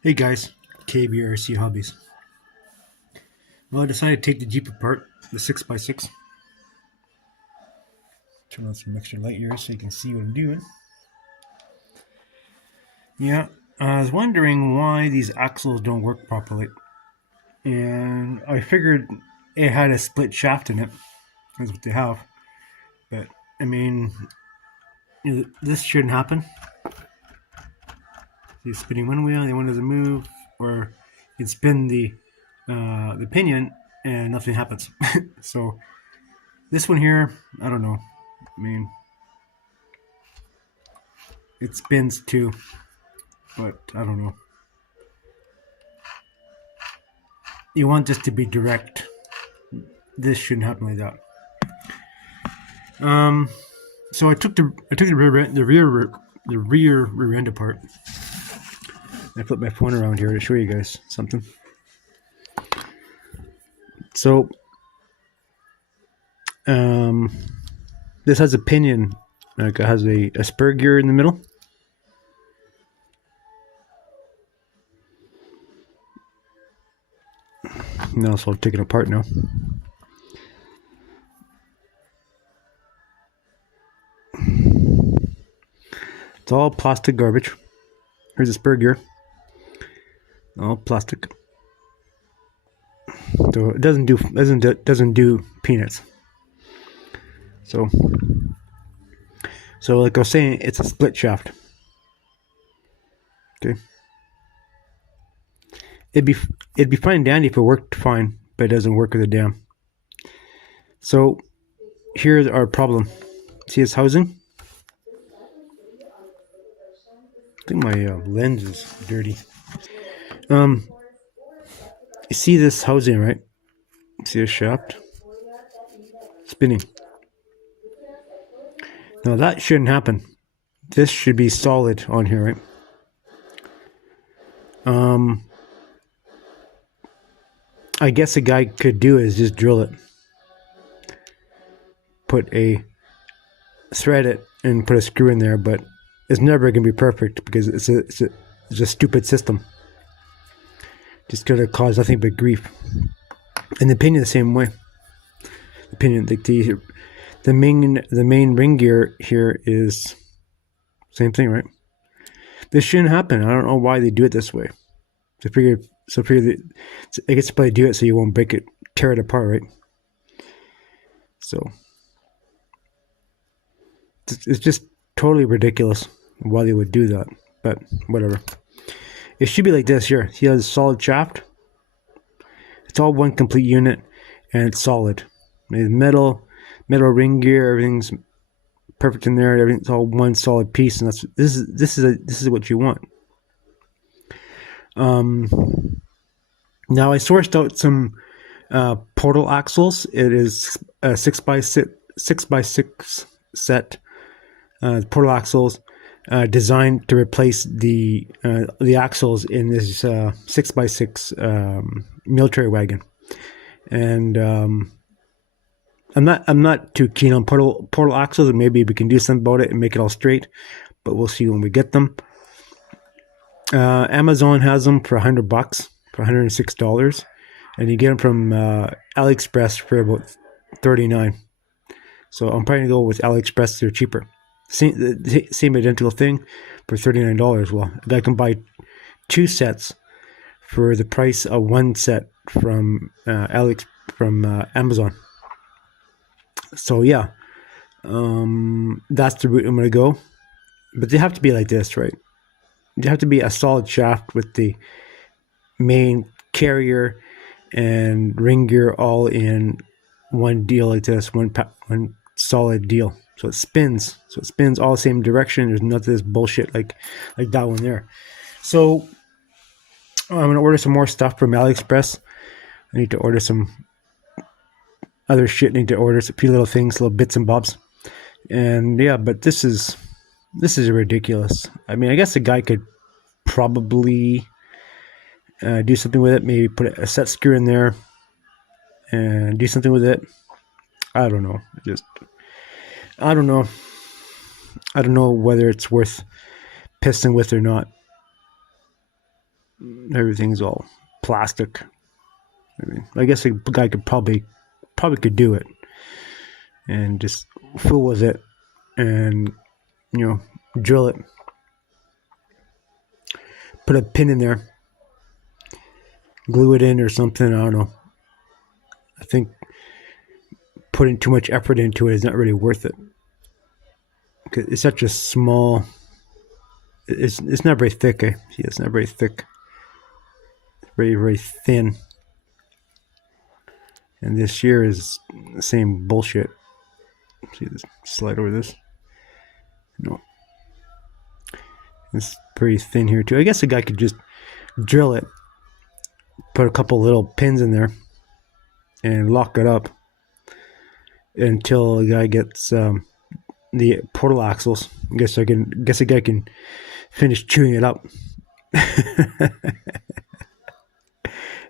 Hey guys, KBRC Hobbies. Well, I decided to take the Jeep apart, the 6x6. Turn on some extra light here so you can see what I'm doing. Yeah, I was wondering why these axles don't work properly. And I figured it had a split shaft in it. That's what they have. But, I mean, this shouldn't happen. You're spinning one wheel, the one doesn't move, or you spin the pinion and nothing happens. So, this one here, I don't know. I mean, it spins too, but I don't know. You want this to be direct. This shouldn't happen like that. So I took the rear end apart. I put my phone around here to show you guys something. So this has a pinion, like it has a spur gear in the middle. Now, so I'll take it apart now. It's all plastic garbage. Here's a spur gear. All plastic. So it doesn't do peanuts. So like I was saying, it's a split shaft. Okay. It'd be fine and dandy if it worked fine, but it doesn't work with a dam. So here's our problem. See this housing? I think my lens is dirty. You see this housing, right? See a shaft spinning. Now that shouldn't happen. This should be solid on here, right? I guess a guy could do is just drill it, thread it, and put a screw in there, but it's never gonna be perfect because it's a stupid system. Just gonna cause nothing but grief. And the pinion the same way. The pinion, like the main ring gear here is same thing, right? This shouldn't happen. I don't know why they do it this way. I guess they probably do it so you won't tear it apart, right? So it's just totally ridiculous why they would do that, but whatever. It should be like this here. See how it's a solid shaft? It's all one complete unit, and it's solid. It's metal ring gear. Everything's perfect in there. Everything's all one solid piece, and this is what you want. Now I sourced out some portal axles. It is a 6x6 set portal axles designed to replace the axles in this 6x6 military wagon. And I'm not too keen on portal axles, and maybe we can do something about it and make it all straight, but we'll see when we get them. Amazon has them for $100, for $106, and you get them from AliExpress for about $39. So I'm probably gonna go with AliExpress. They're cheaper. Same identical thing for $39. Well, I can buy two sets for the price of one set from Amazon. So yeah, that's the route I'm gonna go. But they have to be like this, right? They have to be a solid shaft with the main carrier and ring gear all in one deal like this, one solid deal. So it spins all the same direction. There's none of this bullshit like that one there. So I'm gonna order some more stuff from AliExpress. I need to order some other shit. I need to order a few little things, little bits and bobs. And yeah, but this is ridiculous. I mean, I guess a guy could probably do something with it. Maybe put a set screw in there and do something with it. I don't know. I don't know. I don't know whether it's worth pissing with or not. everything's all plastic. I mean, I guess a guy could probably could do it and just fool with it and, you know, drill it, put a pin in there, glue it in or something. I don't know. I think putting too much effort into it is not really worth it. It's such a small. It's not very thick. See, it's not very thick. It's very thin. And this here is the same bullshit. See this? Slide over this. No. It's pretty thin here too. I guess a guy could just drill it, put a couple little pins in there, and lock it up until the guy gets the portal axles. Guess a guy can finish chewing it up.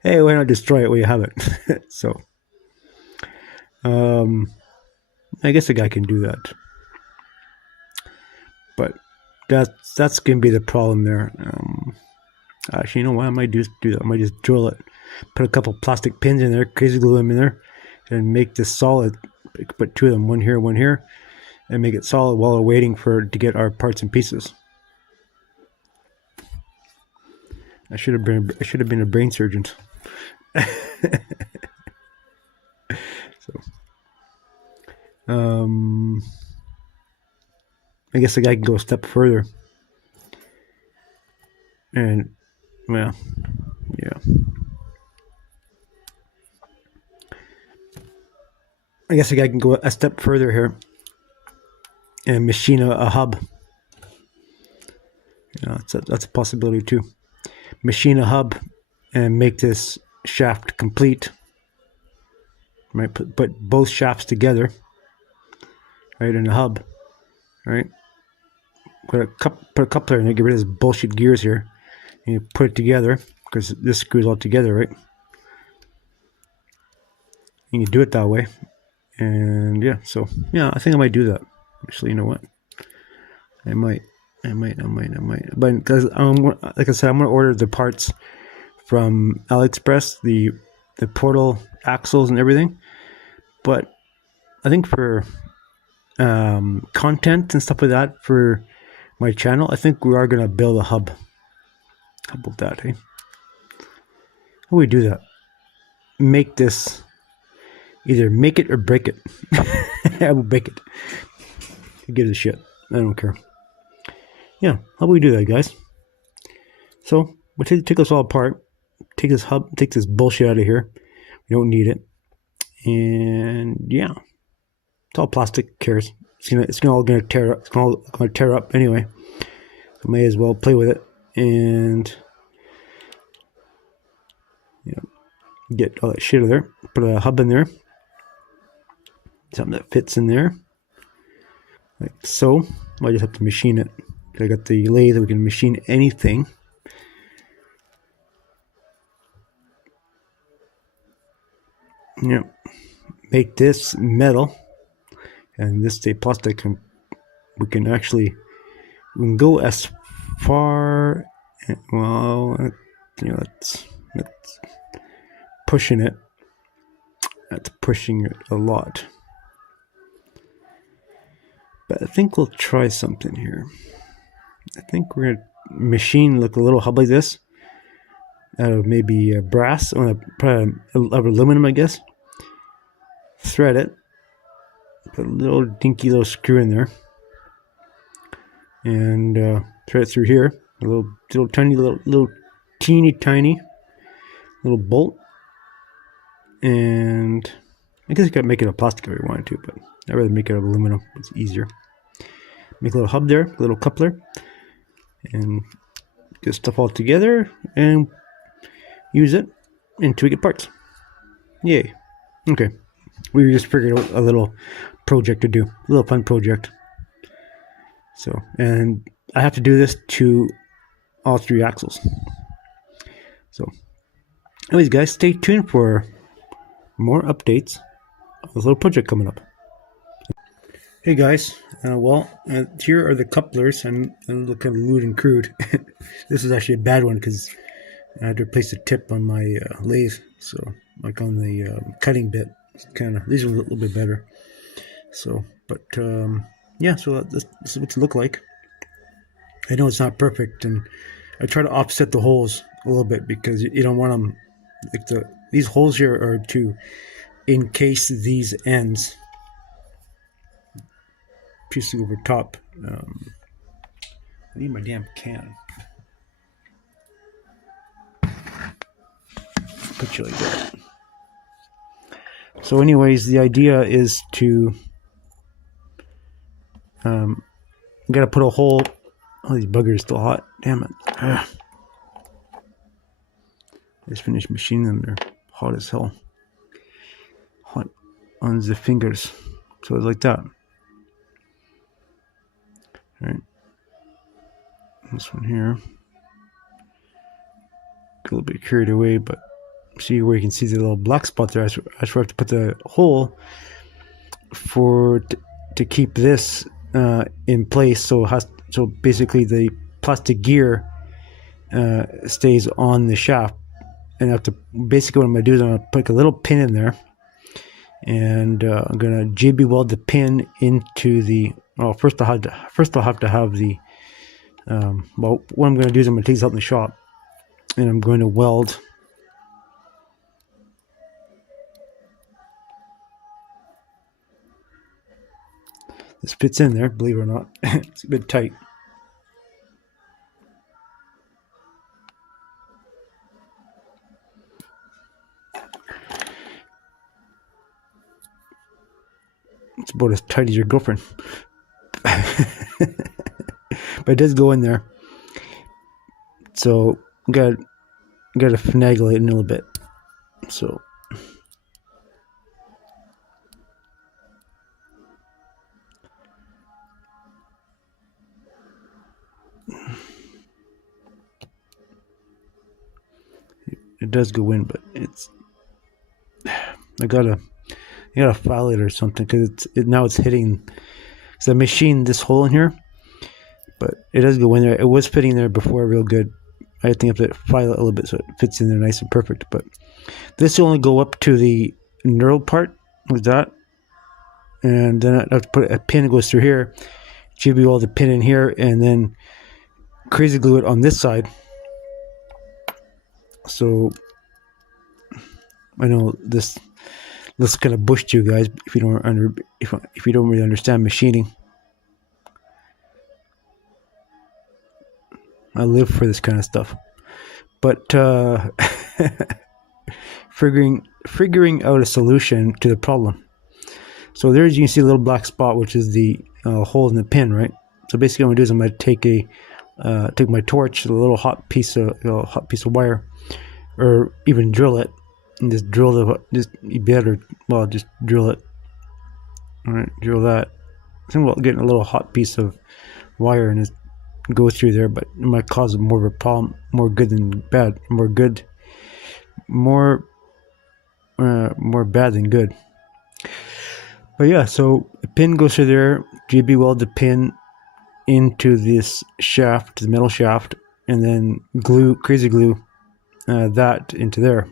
Hey, why not destroy it when you have it? So, I guess a guy can do that, but that's gonna be the problem there. Actually, you know what? I might do that. I might just drill it, put a couple plastic pins in there, crazy glue them in there, and make this solid. Put two of them, one here, and make it solid while we're waiting to get our parts and pieces. I should have been a brain surgeon. So, I guess the guy can go a step further, and well, yeah. I guess the guy can go a step further here and machine a hub. You know, that's a possibility too. Machine a hub and make this shaft complete. Right, put both shafts together, right, in the hub, right. Put a coupler in there, get rid of this bullshit gears here, and you put it together because this screws all together, right. And you do it that way, and yeah. So yeah, I think I might do that. Actually, you know what? I might. But because like I said, I'm gonna order the parts from AliExpress, the portal axles and everything. But I think for content and stuff like that for my channel, I think we are gonna build a hub. How about that, hey? How do we do that? Make this, either make it or break it. I will break it. Who gives a shit? I don't care. Yeah, how do we do that, guys? So we'll take this all apart, take this hub, take this bullshit out of here. We don't need it, and yeah, it's all plastic. Who cares? It's all gonna tear up. It's all gonna tear up anyway. So may as well play with it and get all that shit out of there. Put a hub in there, something that fits in there, like so. I just have to machine it. I got the lathe that we can machine anything. Yeah, make this metal and this stay plastic, and we can go as far. Well, that's pushing it. That's pushing it a lot. But I think we'll try something here. I think we're gonna machine a little hub like this out of maybe brass or probably of aluminum, I guess. Thread it, put a little dinky little screw in there, and thread it through here. A little teeny tiny little bolt, and I guess you could make it of plastic if you wanted to, but I'd rather make it of aluminum. It's easier. Make a little hub there, a little coupler, and get stuff all together and use it and tweak it parts. Yay. Okay. We just figured out a little project to do. A little fun project. So, and I have to do this to all three axles. So, anyways, guys, stay tuned for more updates of this little project coming up. Hey guys, here are the couplers, and look kind of lewd and crude. This is actually a bad one because I had to replace the tip on my lathe, so like on the cutting bit, kind of these are a little bit better. So, but yeah, so this is what they look like. I know it's not perfect, and I try to offset the holes a little bit because you don't want them like these holes here are to encase these ends. Piece over top. I need my damn can. Put you like that. So, anyways, the idea is to gotta put a hole. Oh, these buggers are still hot. Damn it. Ugh. I just finished machining them. They're hot as hell. Hot on the fingers. So it's like that. All right. This one here. Get a little bit carried away, but see where you can see the little black spot there. That's where I have to put the hole to keep this in place. So basically the plastic gear stays on the shaft. And basically what I'm going to do is I'm going to put a little pin in there, and I'm going to JB weld the pin into the. Well, first I'll have to have the. Well, what I'm going to do is I'm going to take this out in the shop, and I'm going to weld. This fits in there, believe it or not. It's a bit tight. It's about as tight as your girlfriend. But it does go in there. So got to finagle it in a little bit. So it does go in, but I gotta file it or something because now it's hitting. So I machined this hole in here, but it does go in there. It was fitting there before real good. I think I have to file it a little bit so it fits in there nice and perfect. But this will only go up to the knurled part with that, and then I have to put a pin that goes through here. JB weld the pin in here, and then crazy glue it on this side. So I know this kind of bush to you guys if you don't really understand machining. I live for this kind of stuff, but figuring out a solution to the problem. So there you can see a little black spot, which is the hole in the pin, right? So basically, what I'm gonna do is I'm gonna take my torch, a little hot piece of wire, or even drill it, and just drill just drill it. All right, drill that. I think about getting a little hot piece of wire and just go through there, but it might cause more of a problem, more good than bad, more bad than good. But yeah, so the pin goes through there. JB weld the pin into this shaft, the metal shaft, and then crazy glue that into there.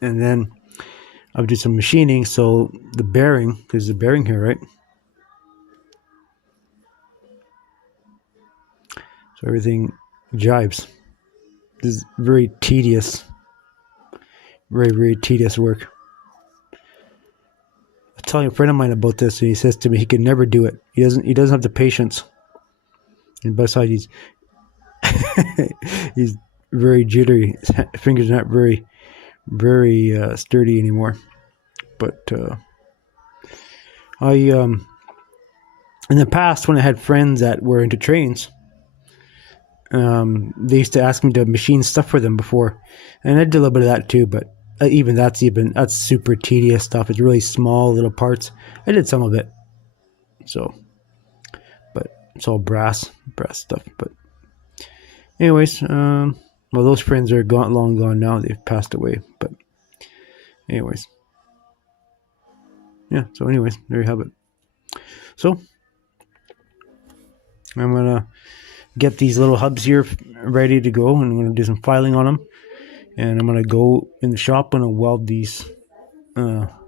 And then I'll do some machining. So the bearing, there's a bearing here, right? So everything jibes. This is very tedious, very tedious work. I was telling a friend of mine about this, and he says to me he can never do it. He doesn't have the patience. And besides, he's very jittery. His fingers are not very sturdy anymore. But I in the past, when I had friends that were into trains, they used to ask me to machine stuff for them before, and I did a little bit of that too. But that's super tedious stuff. It's really small little parts. I did some of it, so, but it's all brass stuff. But anyways, well, those friends are long gone now. They've passed away. But anyways, yeah. So anyways, there you have it. So I'm gonna get these little hubs here ready to go, and I'm going to do some filing on them. And I'm going to go in the shop and I'll weld these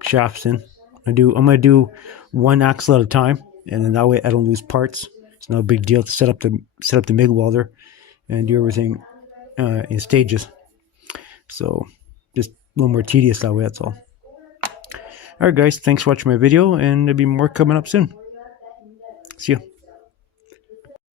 shafts in. I'm going to do one axle at a time, and then that way I don't lose parts. It's not a big deal to set up the MIG welder and do everything in stages. So just a little more tedious that way, that's all. Alright guys, thanks for watching my video, and there'll be more coming up soon. See ya.